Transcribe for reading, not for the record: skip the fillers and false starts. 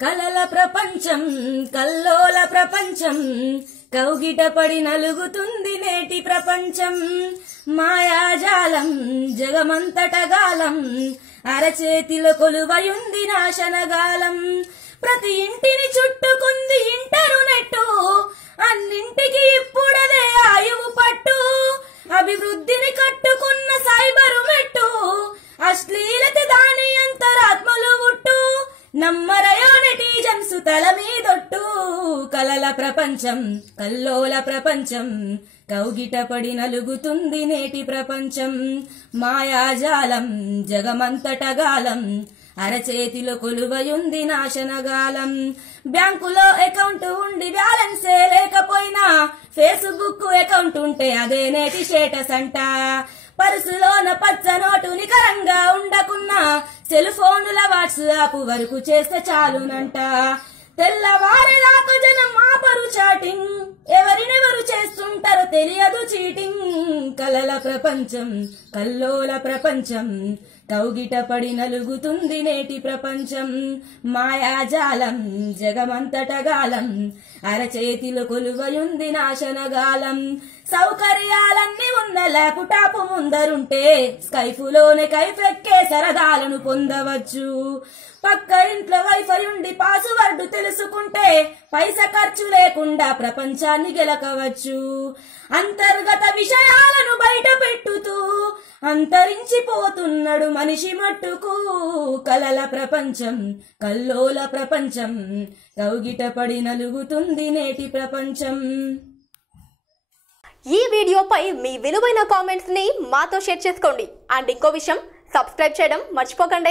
కలల ప్రపంచం కల్లోల ప్రపంచం కౌగిట పడి నలుగుతుంది నేటి ప్రపంచం మాయాజాలం జగమంతటగాలం అరచేతిలో కొలువయుంది నాశనగాలం ప్రతి ఇంటిని చుట్టుకుంది ఇంటర్నెట్ అన్నింటికి ఇప్పుడదే ఆయువు పట్టు అభివృద్ధిని కట్టుకున్న సైబరు మెట్టు అశ్లీలత దాని అంతరాత్మలు ఉట్టు నమ్మరయో నెటిజన్స్ తల మీదొట్టు కలల ప్రపంచం కల్లోల ప్రపంచం కౌగిట పడి నలుగుతుంది నేటి ప్రపంచం మాయాజాలం జగమంతటగాలం అరచేతిలో కొలువయుంది నాశనగాలం బ్యాంకులో అకౌంట్ ఉండి బ్యాలెన్సే లేకపోయినా ఫేస్బుక్ అకౌంట్ ఉంటే అదే నేటి స్టేటస్ అంట పర్సులోన పచ్చ నోటు నికరంగా ఉండకున్నా సెల్ ఫోనుల వాట్సాప్ వరకు చేస్తే చాలునంట తెల్లవారేలాకు జనం ఆపరు చాటింగ్ ఎవరినెవరు చేస్తుంటారో తెలియదు చీటింగ్ కలల ప్రపంచం కల్లోల ప్రపంచం కౌగిట పడి నలుగుతుంది నేటి ప్రపంచం మాయాజాలం జగమంతటగాలం అరచేతిలో కొలువయుంది నాశనగాలం సౌకర్యాలన్నీ ఉన్న ల్యాప్టాప్ ముందరుంటే స్కైఫులోనే కైఫెక్కే సరదాలను పొందవచ్చు పక్క ఇంట్లో వైఫై ఉండి పాస్వర్డ్ తెలుసుకుంటే పైసా ఖర్చు లేకుండా ప్రపంచాన్ని గెలకవచ్చు అంతర్గత విషయాలను బయట పెట్టుతూ అంతరించిపోతున్నాడు మనిషి మట్టుకు కలల ప్రపంచం కల్లోల ప్రపంచం కౌగిట పడి నలుగుతుంది నేటి ప్రపంచం. ఈ వీడియోపై మీ విలువైన కామెంట్స్ ని మాతో షేర్ చేసుకోండి అండ్ ఇంకో విషయం సబ్స్క్రైబ్ చేయడం మర్చిపోకండి.